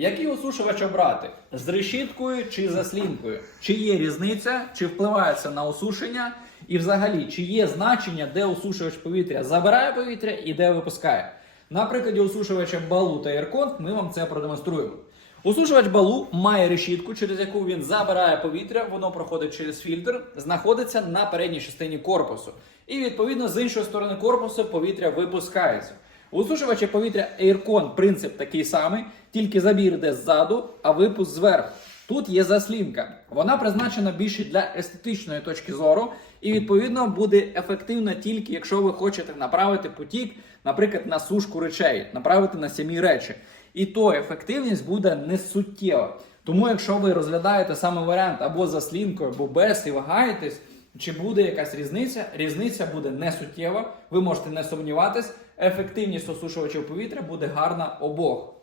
Який осушувач обрати? З решіткою чи заслінкою? Чи є різниця, чи впливає це на осушення? І взагалі, чи є значення, де осушувач повітря забирає повітря і де випускає? На прикладі осушувача балу та Aircon ми вам це продемонструємо. Осушувач балу має решітку, через яку він забирає повітря, воно проходить через фільтр, знаходиться на передній частині корпусу. І відповідно з іншої сторони корпусу повітря випускається. У осушувача повітря Aircon принцип такий самий, тільки забір йде ззаду, а випуск зверху. Тут є заслінка. Вона призначена більше для естетичної точки зору, і відповідно буде ефективна тільки якщо ви хочете направити потік, наприклад, на сушку речей, направити на самі речі. І то ефективність буде не суттєва. Тому, якщо ви розглядаєте саме варіант або за слінкою, або без і вагаєтесь, чи буде якась різниця? Різниця буде несуттєва. Ви можете не сумніватись. Ефективність осушувачів повітря буде гарна обох.